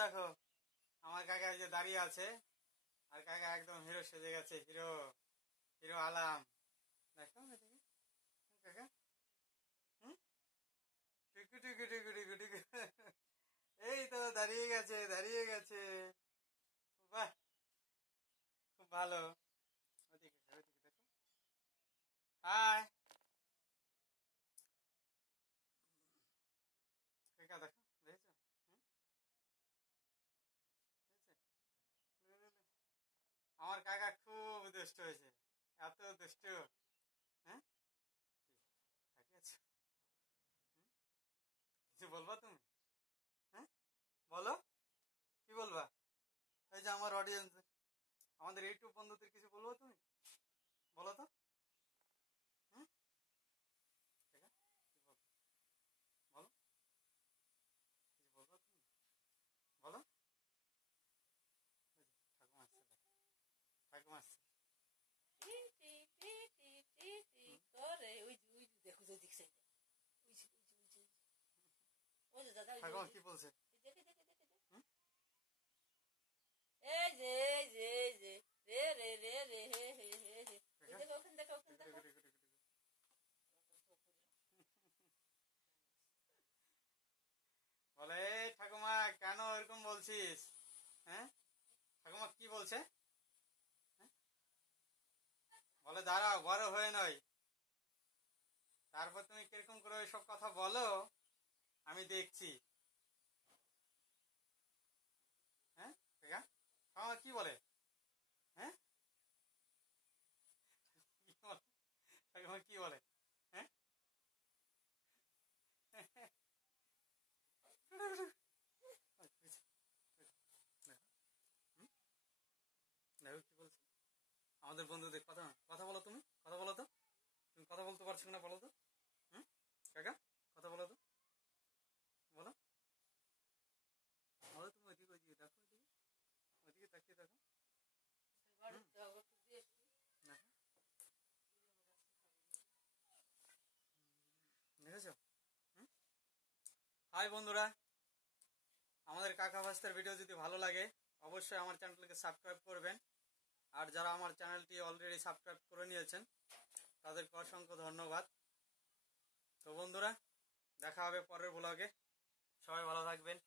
দেখো আমার কাকা যে দাঁড়িয়ে আছে, আর কাকা একদম হিরো সেজে গেছে, হিরো হিরো আলাম। দেখো এদিকে কাকা, হুম, টুকু টুকু টুকু টুকু টুকু। এই তো দাঁড়িয়ে গেছে, দাঁড়িয়ে গেছে। বাহ, খুব ভালো। ওদিকে ওদিকে দেখো। হাই কাকা, দেখো দেখেছো? হুম, দেখেছে? আমার কাকা খুব দুষ্ট হয়েছে, এত দুষ্ট। হ্যাঁ, কি তাকিয়ে আছো? হুম, কিছু বলবা তুমি? হ্যাঁ, বলো, কি বলবা? এই যে আমার অডিয়েন্স, আমাদের ইউটিউব বন্ধুদের কিছু বলবো তুমি? বলো তো। হুম, কাকা, কি বলবো? বলো, কিছু বলবো তুমি? বলো। ওই যে ঠাকুমা আসছে, দেখো ঠাকুমা আসছে। টি টি টি টি টি টি হুম, করে ওই যে দেখো যে দিক সাইডে ওই যে দাদা ঠাকুমা কি বলছে? দেখে দেখে দেখে দেখে হুম, এই যে রে রে রে রে হে হে হে হে ওই কাকা, দেখো ওখানে দেখো ওখানে টুকু দেখো টুকু টুকু টুকু টুকু। বলে, এই ঠাকুমা কেন এরকম বলছিস? হ্যাঁ, ঠাকুমা কি বলছে? হ্যাঁ? বলে দাঁড়াও, বড় হয়ে নয়, তারপর তুমি কিরকম করে ওইসব কথা বলো, আমি দেখছি। হ্যাঁ কাকা, ঠাকুমা কি বলে? হ্যাঁ, কি বলে? ঠাকুমা কি বলে? হ্যাঁ, দেখো, হুম, দেখো কি বলছে আমাদের বন্ধুদের। কথা কথা বলো, তুমি কথা বলো তো, তুমি কথা বলতে পারছো না, বলো তো। হুম, কাকা, কথা বলো তো, বলো, বলো তুমি। ওইদিকে ওইদিকে দেখো, ওইদিকে ওইদিকে তাকিয়ে দেখো। হুম, দেখো, দেখেছো? হুম, হাই বন্ধুরা, আমাদের কাকা ভাস্তার ভিডিও যদি ভালো লাগে অবশ্যই আমার চ্যানেলকে সাবস্ক্রাইব করবেন। আর যারা আমার চ্যানেলটি অলরেডি সাবস্ক্রাইব করে নিয়েছেন তাদেরকে অসংখ্য ধন্যবাদ। তো বন্ধুরা, দেখা হবে পরের ব্লগে, সবাই ভালো থাকবেন।